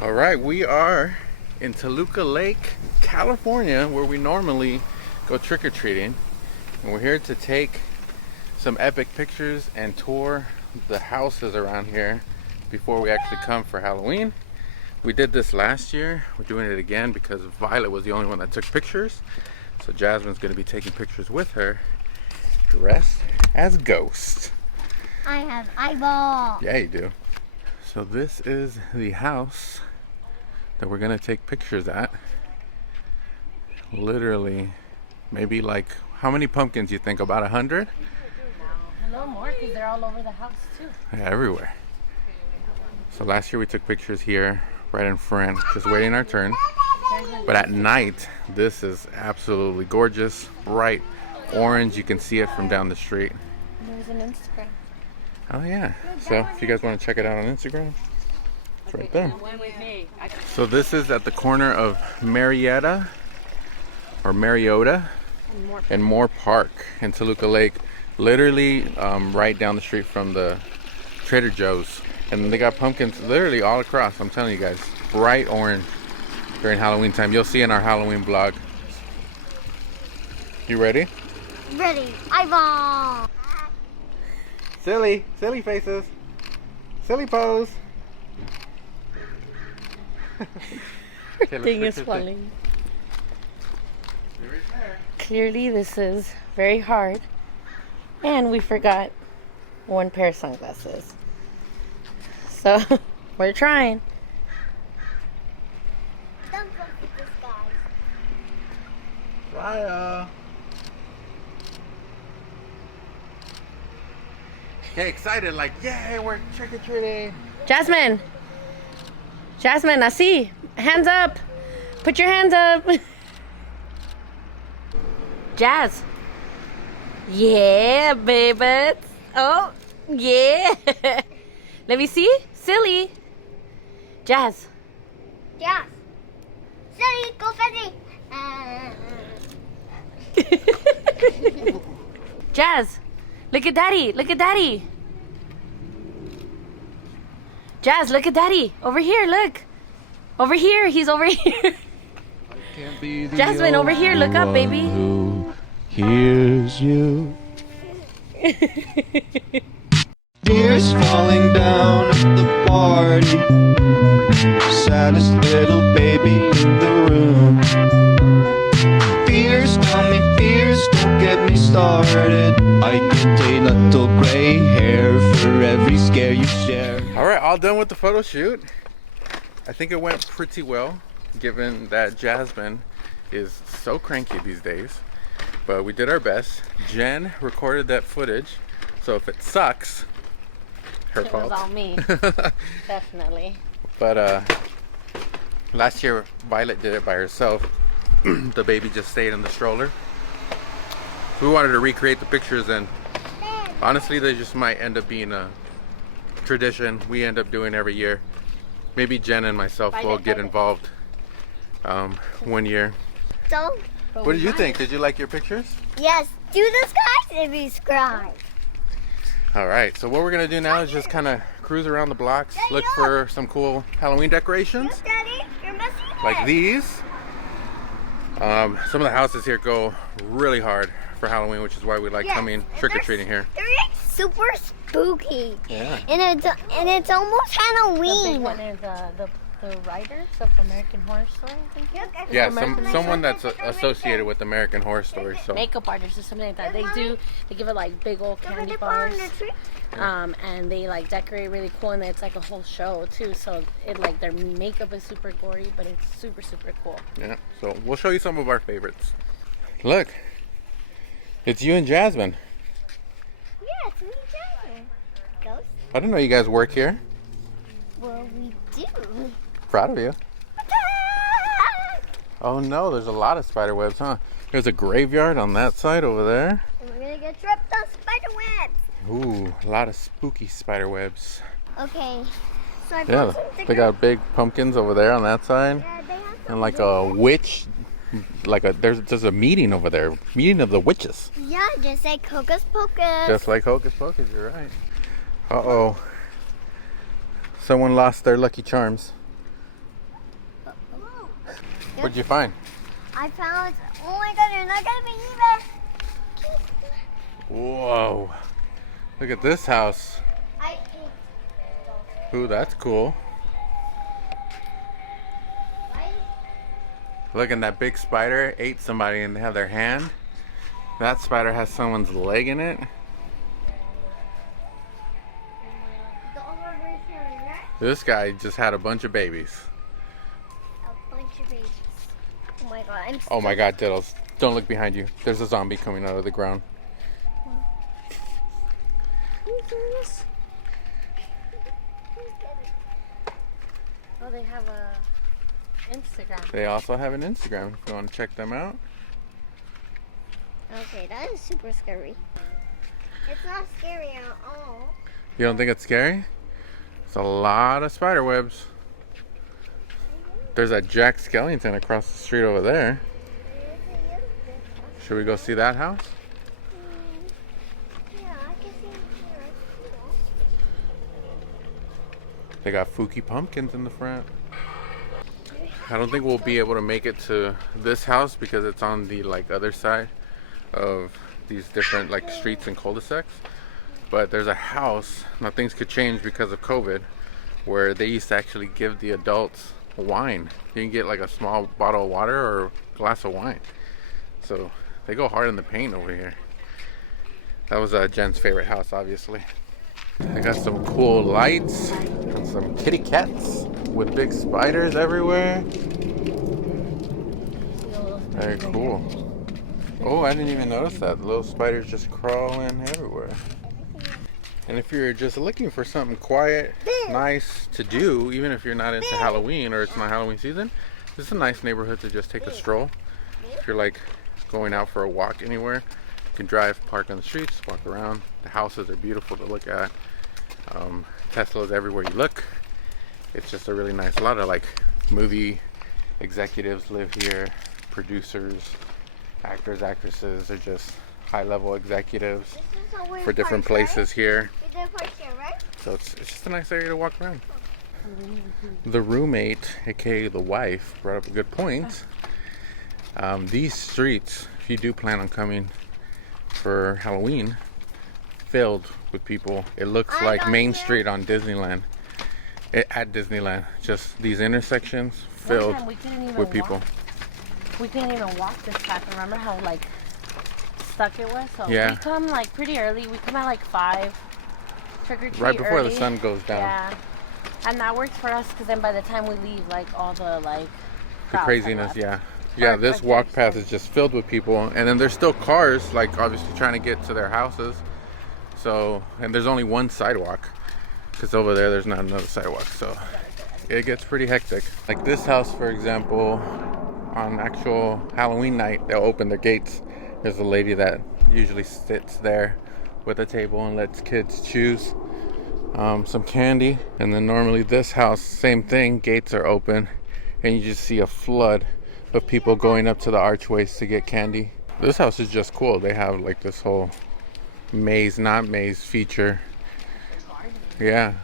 All right, we are in Toluca Lake, California, where we normally go trick-or-treating. And we're here to take some epic pictures and tour the houses around here before we actually come for Halloween. We did this last year. We're doing it again because Violet was the only one that took pictures. So Jasmine's gonna be taking pictures with her, dressed as ghosts. I have eyeballs. Yeah, you do. So this is the house that we're gonna take pictures at. Literally, maybe like, how many pumpkins you think? About 100? A little more because they're all over the house too. Yeah, everywhere. So last year we took pictures here, right in front, just waiting our turn. But at night, this is absolutely gorgeous, bright orange. You can see it from down the street. There's an Instagram. Oh yeah. So if you guys want to check it out on Instagram, it's right there. So this is at the corner of Marietta and Moore Park in Toluca Lake. Literally right down the street from the Trader Joe's. And they got pumpkins literally all across. I'm telling you guys, bright orange during Halloween time. You'll see in our Halloween vlog. You ready? Ready. Eyeball. Silly faces. Silly pose. Her thing is falling. Clearly this is very hard. And we forgot one pair of sunglasses. So, we're trying. Don't go with this guy. Raya. Okay, excited, like, yay, we're trick-or-treating. Jasmine, I see. Hands up. Put your hands up. Jazz. Yeah, baby. Oh, yeah. Let me see. Silly. Jazz. Yes. Silly, go fuzzy. Jazz. Look at daddy. Look at daddy. Jazz, look at daddy. Over here, look. Over here. He's over here. Jasmine, over here. Look up, baby. Here's you. Tears falling down at the party. Saddest little baby in the room. Fears, tell me fears, don't get me started. I get a little gray hair for every scare you share. Alright, all done with the photo shoot. I think it went pretty well, given that Jasmine is so cranky these days. But we did our best. Jen recorded that footage, so if it sucks, her fault. It was all me. Definitely. But last year Violet did it by herself. The baby just stayed in the stroller. We wanted to recreate the pictures, and honestly they just might end up being a tradition we end up doing every year. Maybe Jen and myself will get involved one year. So, What did you think? Did you like your pictures? yes, do this guys and subscribe. Alright, so what we're gonna do now is just kind of cruise around the blocks, look for some cool Halloween decorations Daddy, you're messing with like it. these. Some of the houses here go really hard for Halloween, which is why we like Yes, coming and trick-or-treating here. They're like super spooky. Yeah. And it's almost The Halloween. big one is the writers of American Horror Story, I think. Yeah, American someone that's associated with American Horror Story. So Makeup artists or something like that. They give it like big old candy bars. And they like decorate really cool, and it's like a whole show too. So it like their makeup is super gory, but it's super cool. yeah, so we'll show you some of our favorites. Look, it's you and Jasmine. Yes, we do. Ghost? I didn't know you guys work here. Well, we do. Proud of you. Oh no, there's a lot of spider webs, huh? There's a graveyard on that side over there. And we're gonna get trapped on spider webs. Ooh, a lot of spooky spider webs. Okay, so I Yeah, brought some they got big pumpkins over there on that side. Yeah, they have some And like a witch, there's a meeting over there. Meeting of the witches. Yeah, just like Hocus Pocus. Just like Hocus Pocus, you're right. Uh-oh. Someone lost their Lucky Charms. What'd you find? I found, oh my god, you're not gonna believe it. Whoa. Look at this house. I ate Ooh, that's cool. Look, and that big spider ate somebody and they have their hand. That spider has someone's leg in it. This guy just had a bunch of babies. a bunch of babies. Oh my god, I'm Oh my god, Diddles. Don't look behind you. There's a zombie coming out of the ground. Oh, they have a Instagram. They also have an Instagram if you want to check them out. Okay, that is super scary. It's not scary at all. You don't think it's scary? It's a lot of spider webs. There's that Jack Skellington across the street over there. Should we go see that house? Yeah, I can see it here. They got Fuki pumpkins in the front. I don't think we'll be able to make it to this house because it's on the other side of these different streets and cul-de-sacs. But there's a house, now things could change because of COVID, where they used to actually give the adults wine. You can get a small bottle of water or a glass of wine. So they go hard in the paint over here. That was Jen's favorite house, obviously. They got some cool lights and some kitty cats with big spiders everywhere. Very cool. Oh, I didn't even notice that. Little spiders just crawling everywhere. And if you're just looking for something quiet, nice to do, even if you're not into Halloween or it's not Halloween season, this is a nice neighborhood to just take a stroll. If you're going out for a walk anywhere, you can drive, park on the streets, walk around. The houses are beautiful to look at. Teslas everywhere you look. It's just a really nice, a lot of movie executives live here, producers, actors, actresses are just high-level executives for different places here. So it's just a nice area to walk around. The roommate, aka the wife, brought up a good point. These streets, if you do plan on coming for Halloween, filled with people. It looks like Main Street on Disneyland. At Disneyland, just these intersections filled with people. We couldn't even walk this path. Remember how stuck it was? So yeah. We come pretty early. We come at 5. Trick or treat right before early. The sun goes down. Yeah, and that works for us because then by the time we leave, all the the craziness. Yeah. This walk path is just filled with people, and then there's still cars obviously trying to get to their houses. So, and there's only one sidewalk because over there's not another sidewalk. So it gets pretty hectic. Like this house, for example, on actual Halloween night, they'll open their gates. There's a lady that usually sits there with a table and lets kids choose some candy. And then normally this house, same thing, gates are open and you just see a flood of people going up to the archways to get candy. This house is just cool. They have this whole maze, not maze feature. Yeah,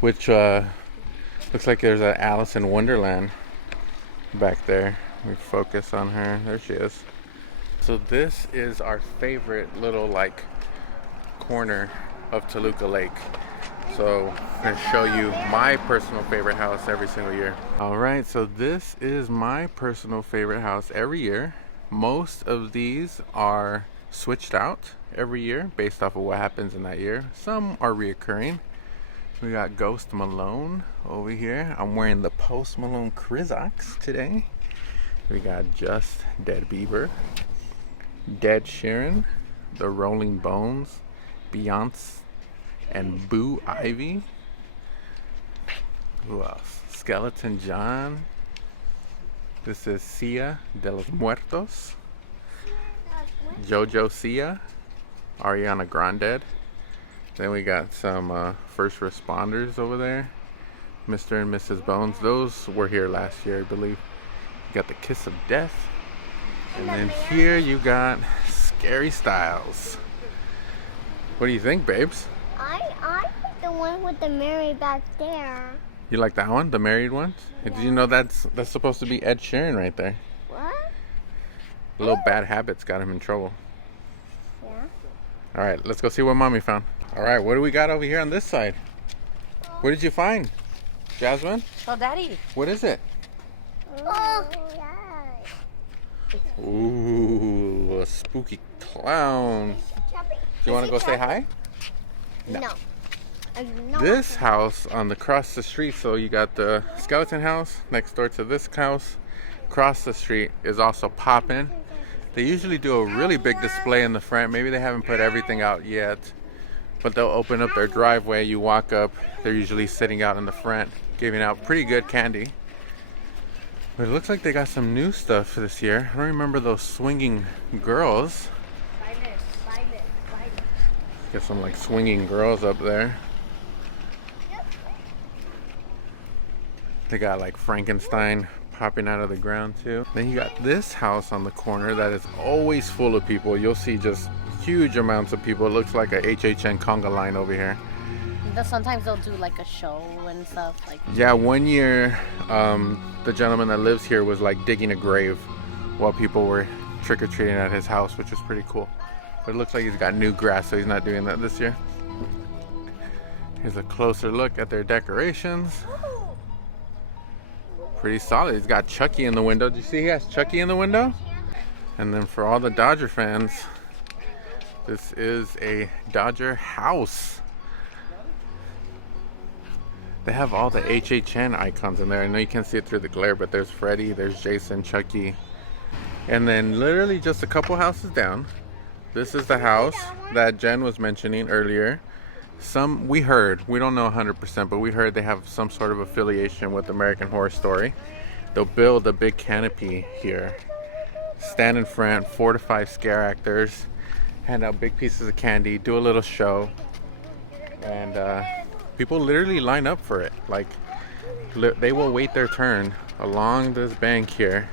which looks like there's an Alice in Wonderland back there. We focus on her. There she is. So this is our favorite little corner of Toluca Lake. So I'm going to show you my personal favorite house every single year. Alright, so this is my personal favorite house every year. Most of these are switched out every year based off of what happens in that year. Some are reoccurring. We got Ghost Malone over here. I'm wearing the Post Malone Krizox today. We got Just Dead Bieber, Dead Sheeran, The Rolling Bones, Beyonce, and Boo Ivy. Who else? Skeleton John. This is Sia de los Muertos. Jojo Sia, Ariana Grande. Then we got some first responders over there. Mr. and Mrs. Bones. Those were here last year, I believe. You got the Kiss of Death. And then here you got Scary Styles. What do you think, babes? I like the one with the Mary back there. You like that one? The married ones? Yeah. Did you know that's supposed to be Ed Sheeran right there? What? Little bad habits got him in trouble. Yeah. All right, let's go see what Mommy found. All right, what do we got over here on this side? What did you find, Jasmine? Oh, Daddy. What is it? Oh. Ooh, a spooky clown. Do you want to go say hi? No. This house across the street, so you got the skeleton house next door to this house. Across the street is also popping. They usually do a really big display in the front. Maybe they haven't put everything out yet, but they'll open up their driveway. You walk up, they're usually sitting out in the front, giving out pretty good candy. But it looks like they got some new stuff for this year. I don't remember those swinging girls. Get some like swinging girls up there. They got like Frankenstein popping out of the ground too. Then you got this house on the corner that is always full of people. You'll see just huge amounts of people. It looks like a HHN conga line over here. Sometimes they'll do like a show and stuff like. Yeah, one year the gentleman that lives here was like digging a grave while people were trick-or-treating at his house, which is pretty cool. But it looks like he's got new grass, so he's not doing that this year. Here's a closer look at their decorations. Pretty solid. He's got Chucky in the window. Did you see he has Chucky in the window? And then for all the Dodger fans, this is a Dodger house. They have all the HHN icons in there. I know you can't see it through the glare, but there's Freddy, there's Jason, Chucky. And then literally just a couple houses down, this is the house that Jen was mentioning earlier. We heard, we don't know 100%, but we heard they have some sort of affiliation with American Horror Story. They'll build a big canopy here, stand in front, 4 to 5 scare actors, hand out big pieces of candy, do a little show, and people literally line up for it. Like, they will wait their turn along this bank here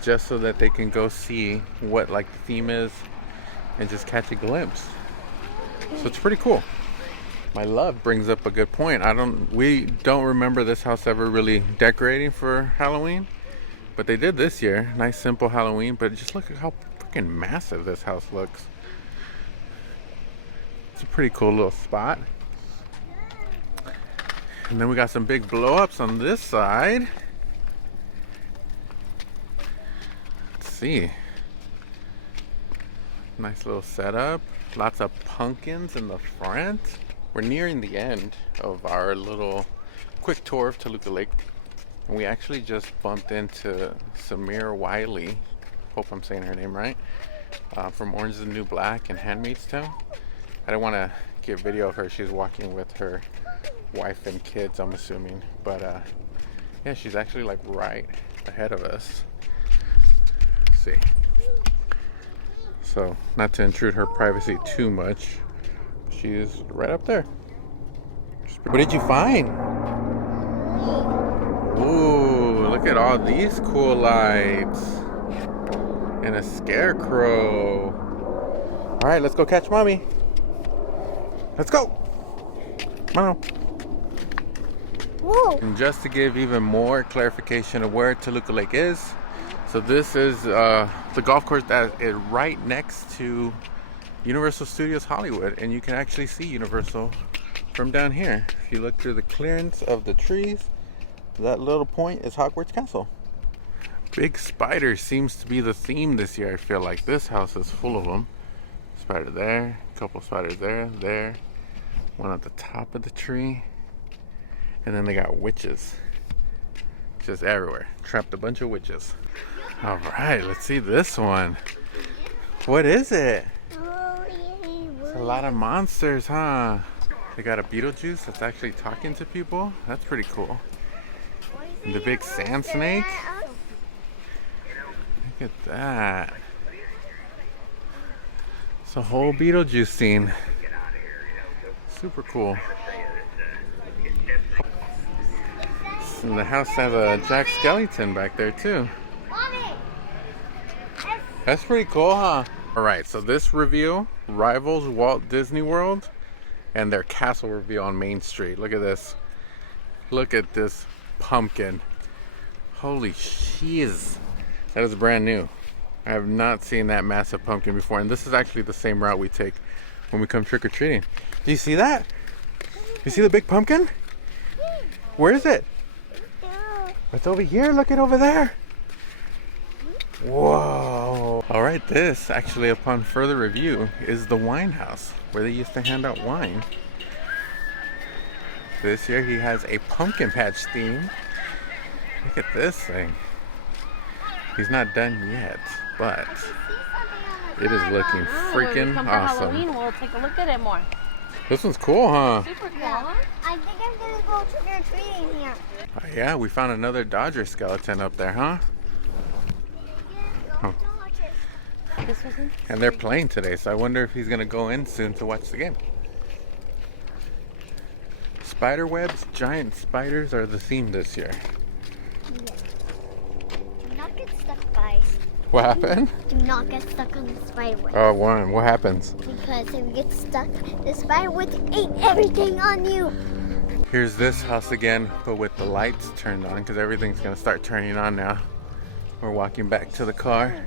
just so that they can go see what like the theme is and just catch a glimpse. So it's pretty cool. My love brings up a good point. We don't remember this house ever really decorating for Halloween, but they did this year. Nice simple Halloween, but just look at how freaking massive this house looks. It's a pretty cool little spot. And then we got some big blow-ups on this side. Let's see. Nice little setup. Lots of pumpkins in the front. We're nearing the end of our little quick tour of Toluca Lake. And we actually just bumped into Samir Wiley. Hope I'm saying her name right. From Orange is the New Black and Handmaid's Tale. I don't want to get video of her. She's walking with her wife and kids, I'm assuming. But yeah, she's actually like right ahead of us. Let's see. So, not to intrude her privacy too much, she's right up there. What did you find? Ooh, look at all these cool lights. And a scarecrow. All right, let's go catch Mommy. Let's go. Come on. Whoa. And just to give even more clarification of where Toluca Lake is, so this is the golf course that is right next to Universal Studios Hollywood, and you can actually see Universal from down here. If you look through the clearance of the trees, that little point is Hogwarts Castle. Big spiders seems to be the theme this year. I feel like this house is full of them. Spider there, a couple spiders there, one at the top of the tree, and then they got witches just everywhere. Trapped a bunch of witches. All right, let's see this one. What is it? It's a lot of monsters, huh? They got a Beetlejuice that's actually talking to people. That's pretty cool. And the big sand snake. Look at that. It's a whole Beetlejuice scene. Super cool. And the house has a Jack Skellington back there too. That's pretty cool, huh? Alright, so this review rivals Walt Disney World and their castle reveal on Main Street. Look at this. Look at this pumpkin. Holy shiz. That is brand new. I have not seen that massive pumpkin before. And this is actually the same route we take when we come trick-or-treating. Do you see that? You see the big pumpkin? Where is it? It's over here. Look it over there. Whoa. All right, this actually, upon further review, is the wine house where they used to hand out wine. This year he has a pumpkin patch theme. Look at this thing. He's not done yet, but it is looking freaking For awesome. Halloween, we'll take a look at it more. This one's cool, huh? Super cool, Yeah. huh? I think I'm gonna go trick or treating here. Yeah, we found another Dodger skeleton up there, huh? Go Oh. Dodgers. This was in. And they're playing today, so I wonder if he's gonna go in soon to watch the game. Spider webs, giant spiders are the theme this year. Do not get stuck, guys. What happened? Do not get stuck on the spider web. Oh, Warren, what happens? Because if you get stuck, the spider would eat everything on you. Here's this house again, but with the lights turned on because everything's gonna start turning on now. We're walking back to the car.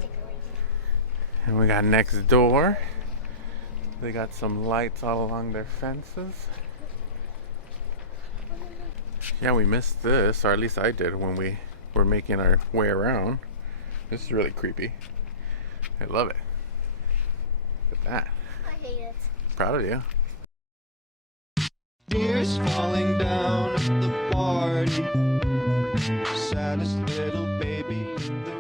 And we got next door. They got some lights all along their fences. Yeah, we missed this, or at least I did when we were making our way around. This is really creepy. I love it. Look at that. I hate it. Proud of you. Tears falling down at the party. Saddest little baby in the